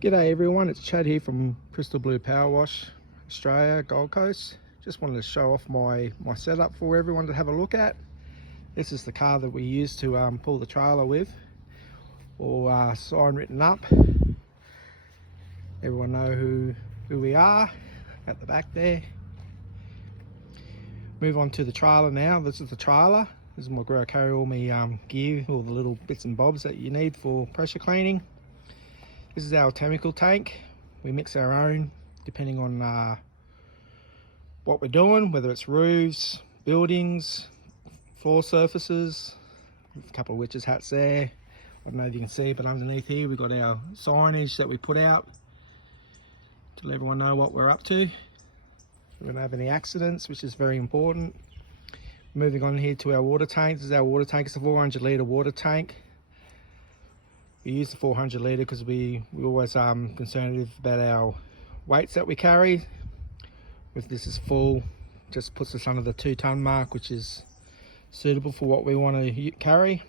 G'day everyone, it's Chad here from Crystal Blue Power Wash, Australia, Gold Coast. Just wanted to show off my setup for everyone to have a look at. This is the car that we use to pull the trailer with, or sign written up. Everyone know who we are at the back there. Move on to the trailer now. This is the trailer. This is where I carry all my gear, all the little bits and bobs that you need for pressure cleaning. This is our chemical tank. We mix our own depending on what we're doing, whether it's roofs, buildings, floor surfaces. A couple of witches hats there. I don't know if you can see, but underneath here we've got our signage that we put out to let everyone know what we're up to. We don't have any accidents, which is very important. Moving on here to our water tank. This is our water tank. It's a 400 litre water tank. We use the 400 litre because we always concerned about our weights that we carry. If this is full, just puts us under the 2 tonne mark, which is suitable for what we want to carry.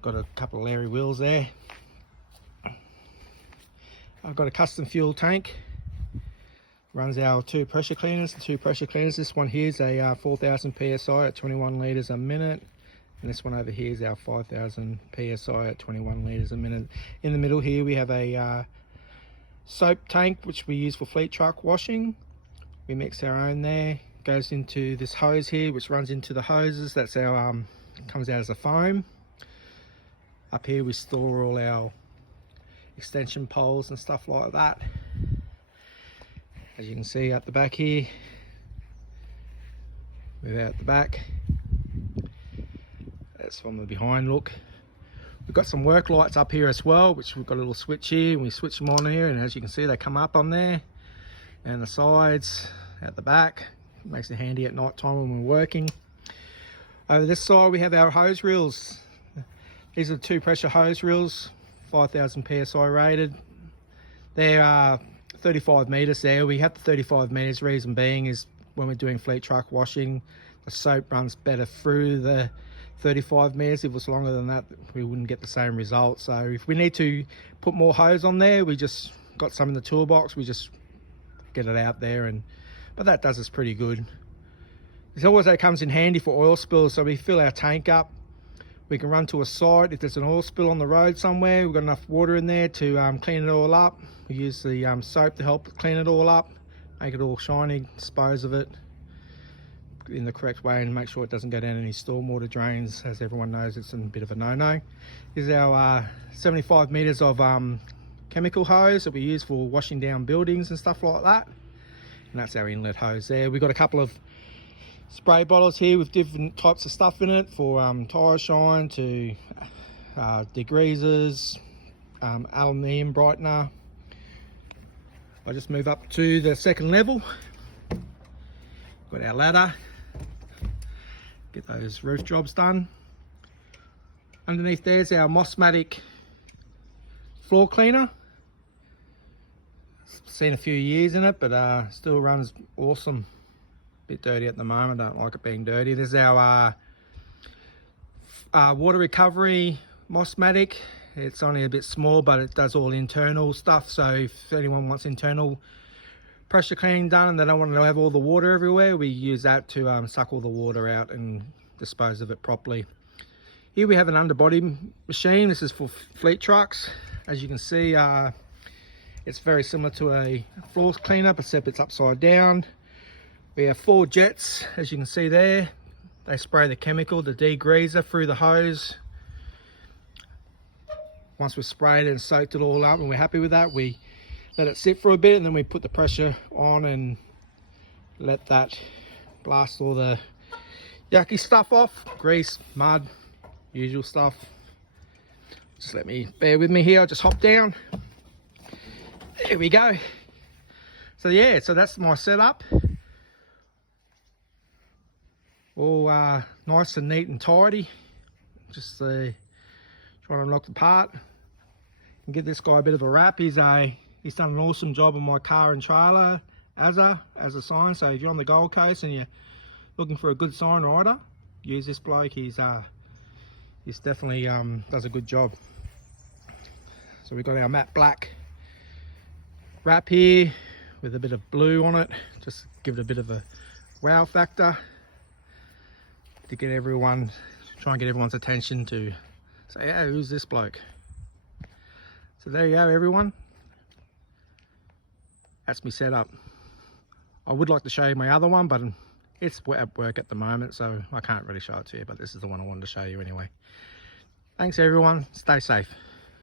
Got a couple of Larry wheels there. I've got a custom fuel tank. Runs our 2 pressure cleaners. The 2 pressure cleaners. This one here is a 4000 psi at 21 litres a minute. And this one over here is our 5000 psi at 21 litres a minute. In the middle here we have a soap tank which we use for fleet truck washing. We mix our own there. Goes into this hose here which runs into the hoses. That's our comes out as a foam. Up here we store all our extension poles and stuff like that. As you can see at the back here, move out the back. That's from the behind look. We've got some work lights up here as well, which we've got a little switch here, and we switch them on here, and as you can see they come up on there. And the sides, at the back, makes it handy at night time when we're working. Over this side we have our hose reels. These are the 2 pressure hose reels, 5000 psi rated. They're 35 metres there. We have the 35 metres, reason being is when we're doing fleet truck washing, the soap runs better through the 35 metres. If it was longer than that, we wouldn't get the same result. So if we need to put more hose on there, we just got some in the toolbox, we just get it out there, but that does us pretty good. It's always that comes in handy for oil spills. So we fill our tank up, we can run to a site. If there's an oil spill on the road somewhere, we've got enough water in there to clean it all up. We use the soap to help clean it all up, make it all shiny, dispose of it in the correct way, and make sure it doesn't go down any stormwater drains. As everyone knows, it's a bit of a no-no. This is our 75 metres of chemical hose that we use for washing down buildings and stuff like that. And that's our inlet hose there. We've got a couple of spray bottles here with different types of stuff in it, for tyre shine to degreasers, aluminium brightener. I just move up to the second level. Got our ladder. Get those roof jobs done. Underneath there's our Mossmatic floor cleaner. Seen a few years in it, but still runs awesome. Bit dirty at the moment, don't like it being dirty. There's our water recovery Mossmatic. It's only a bit small, but it does all internal stuff. So if anyone wants internal pressure cleaning done and they don't want to have all the water everywhere, we use that to suck all the water out and dispose of it properly. Here we have an underbody machine. This is for fleet trucks. As you can see, it's very similar to a floor cleaner, except it's upside down. We have 4 jets, as you can see there. They spray the chemical, the degreaser, through the hose. Once we've sprayed it and soaked it all up and we're happy with that, we let it sit for a bit, and then we put the pressure on and let that blast all the yucky stuff off. Grease, mud, usual stuff. Just bear with me here, I'll just hop down. There we go. So yeah, so that's my setup. All nice and neat and tidy. Just trying to unlock the part and give this guy a bit of a wrap. He's done an awesome job on my car and trailer as a sign. So if you're on the Gold Coast and you're looking for a good sign rider, use this bloke. He's definitely does a good job. So we've got our matte black wrap here with a bit of blue on it, just give it a bit of a wow factor to get everyone, try and get everyone's attention to say, hey, who's this bloke? So there you go, everyone. That's me set up. I would like to show you my other one, but it's at work at the moment, so I can't really show it to you, but this is the one I wanted to show you anyway. Thanks everyone, stay safe.